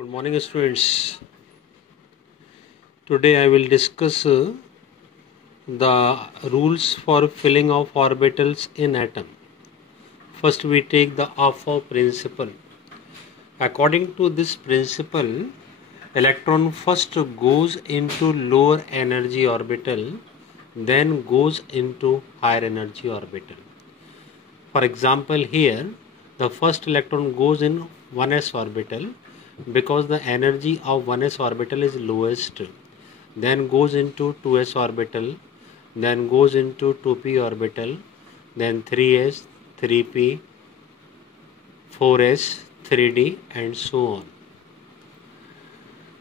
Good morning, students. Today I will discuss the rules for filling of orbitals in atom. First we take the Aufbau principle. According to this principle, electron first goes into lower energy orbital, then goes into higher energy orbital. For example, here the first electron goes in 1s orbital because the energy of 1s orbital is lowest, then goes into 2s orbital, then goes into 2p orbital, then 3s, 3p, 4s, 3d and so on.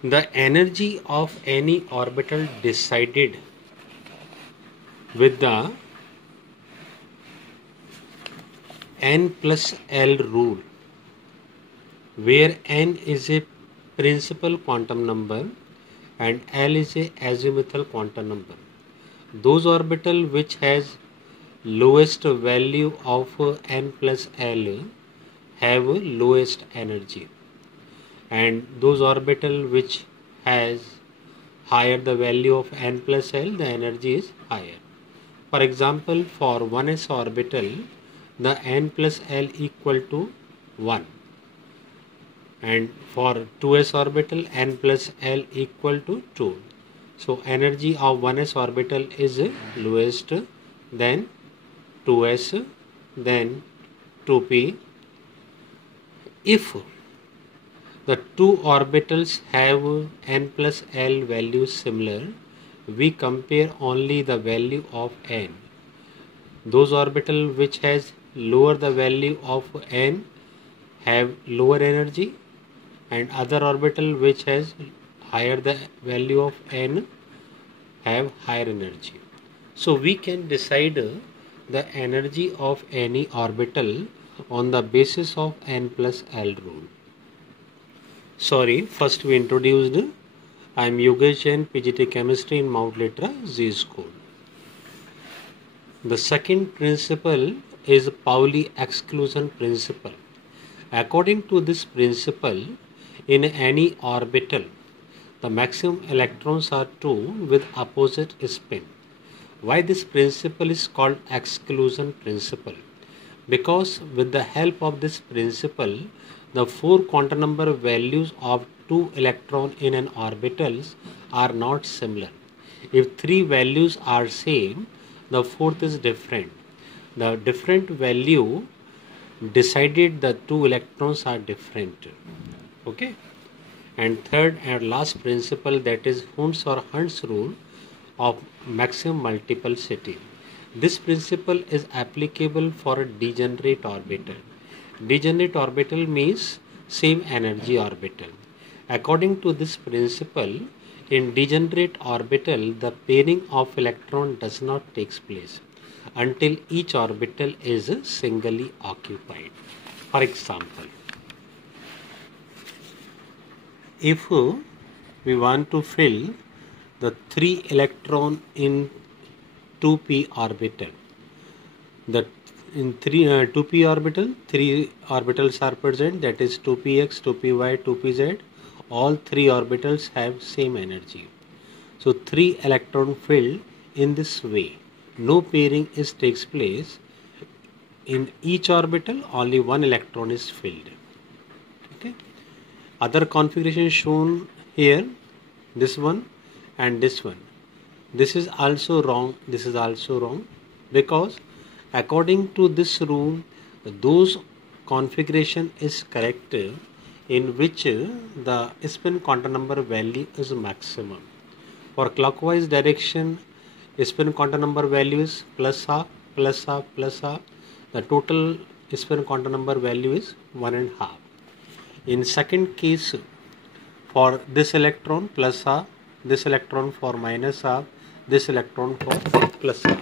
The energy of any orbital decided with the n plus L rule, where n is a principal quantum number and L is a azimuthal quantum number. Those orbital which has lowest value of n plus L have lowest energy, and those orbital which has higher the value of n plus L, the energy is higher. For example, for 1s orbital, the n plus L equal to 1, and for 2s orbital n plus L equal to 2. So energy of 1s orbital is lowest, then 2s, then 2p. If the two orbitals have n plus L values similar, we compare only the value of n. Those orbital which has lower the value of n have lower energy, and other orbital which has higher the value of n have higher energy. So we can decide the energy of any orbital on the basis of n plus L rule. First we introduced. I am Yogesh Jain, PGT Chemistry in Mount Litra Z School. The second principle is Pauli exclusion principle. According to this principle, in any orbital, the maximum electrons are 2 with opposite spin. Why this principle is called exclusion principle? Because with the help of this principle, the 4 quantum number values of 2 electrons in an orbitals are not similar. If 3 values are same, the fourth is different. The different value decided the 2 electrons are different. Okay. And third and last principle, that is Hund's or Hund's rule of maximum multiplicity. This principle is applicable for a degenerate orbital. Degenerate orbital means same energy orbital. According to this principle, in degenerate orbital, the pairing of electron does not take place until each orbital is singly occupied. For example, if we want to fill the 3 electron in 2p orbital, in 2p orbital, 3 orbitals are present, that is 2px, 2py, 2pz. All 3 orbitals have same energy. So 3 electron filled in this way. No pairing takes place. In each orbital, only 1 electron is filled. Okay. Other configuration shown here, this one and this one. This is also wrong. This is also wrong, because according to this rule, those configuration is correct in which the spin quantum number value is maximum. For clockwise direction, spin quantum number value is plus half, plus half, plus half. The total spin quantum number value is 1.5. In second case, for this electron plus half, this electron for minus half, this electron for plus half.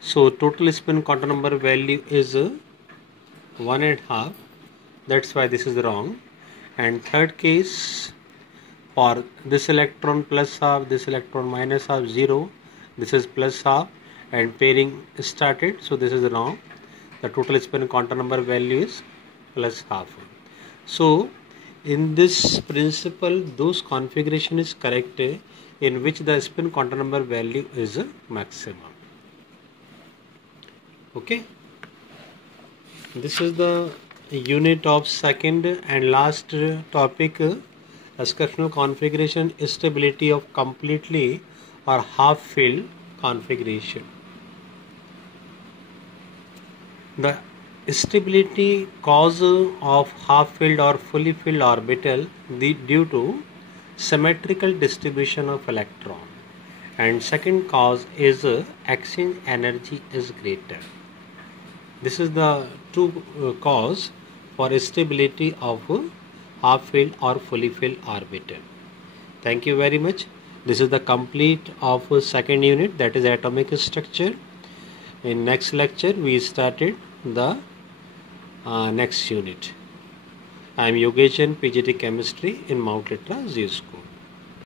So total spin quantum number value is 1.5. That's why this is wrong. And third case, for this electron plus half, this electron minus half, 0, this is plus half, and pairing started, so this is wrong. The total spin quantum number value is plus half. So in this principle, those configuration is correct in which the spin quantum number value is maximum. Okay, this is the unit of second and last topic, exceptional configuration, stability of completely or half filled configuration. The stability cause of half filled or fully filled orbital due to symmetrical distribution of electron, and second cause is exchange energy is greater. This is the true cause for stability of half filled or fully filled orbital. Thank you very much. This is the complete of second unit, that is atomic structure. In next lecture we started the next unit. I am Yogesh Jain, PGT Chemistry in Mount Litra, Z School.